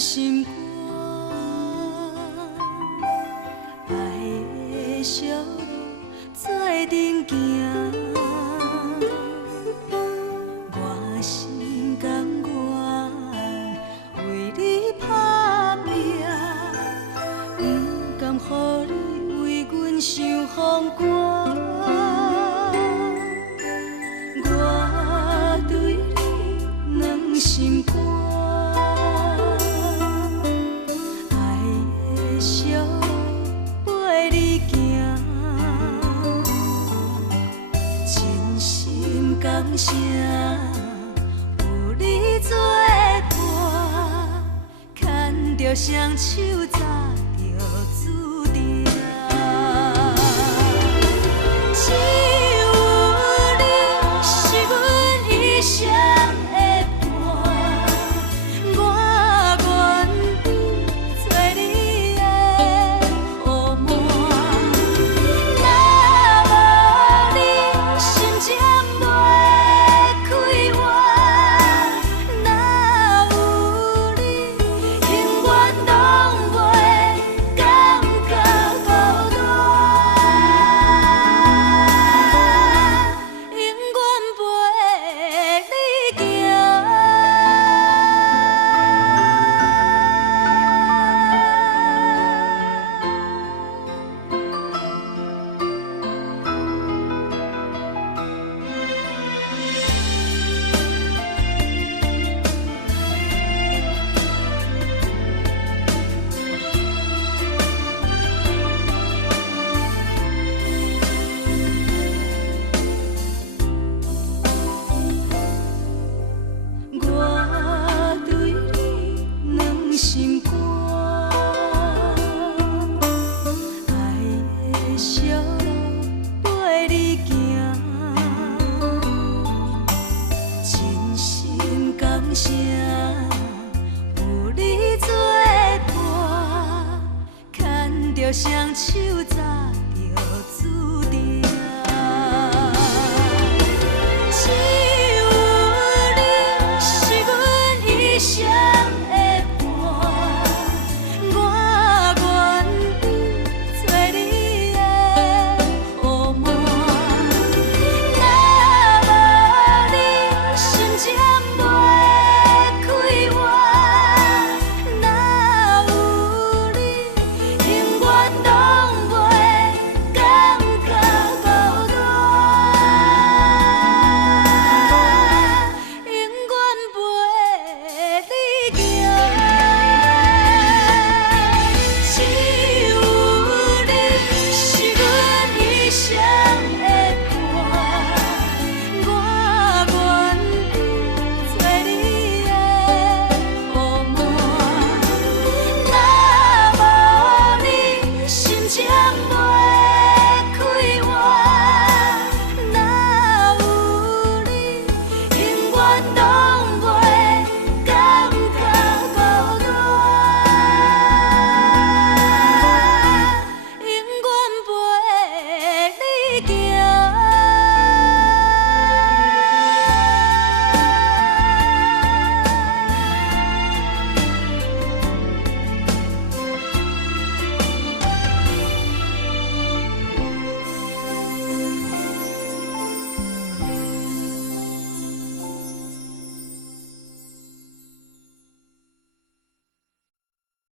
心肝，爱的小路做阵行，我心甘愿为你打拼，不甘予你为阮伤风寒。我对你软心肝。感谢有你作伴，牵着双手早就注定。只有你是阮一生的伴，我愿意做你的好伴。若无你，心情心肝，爱的小路陪你行，真心感谢有你作伴，牵着双手早就注定。只有你是阮一生。No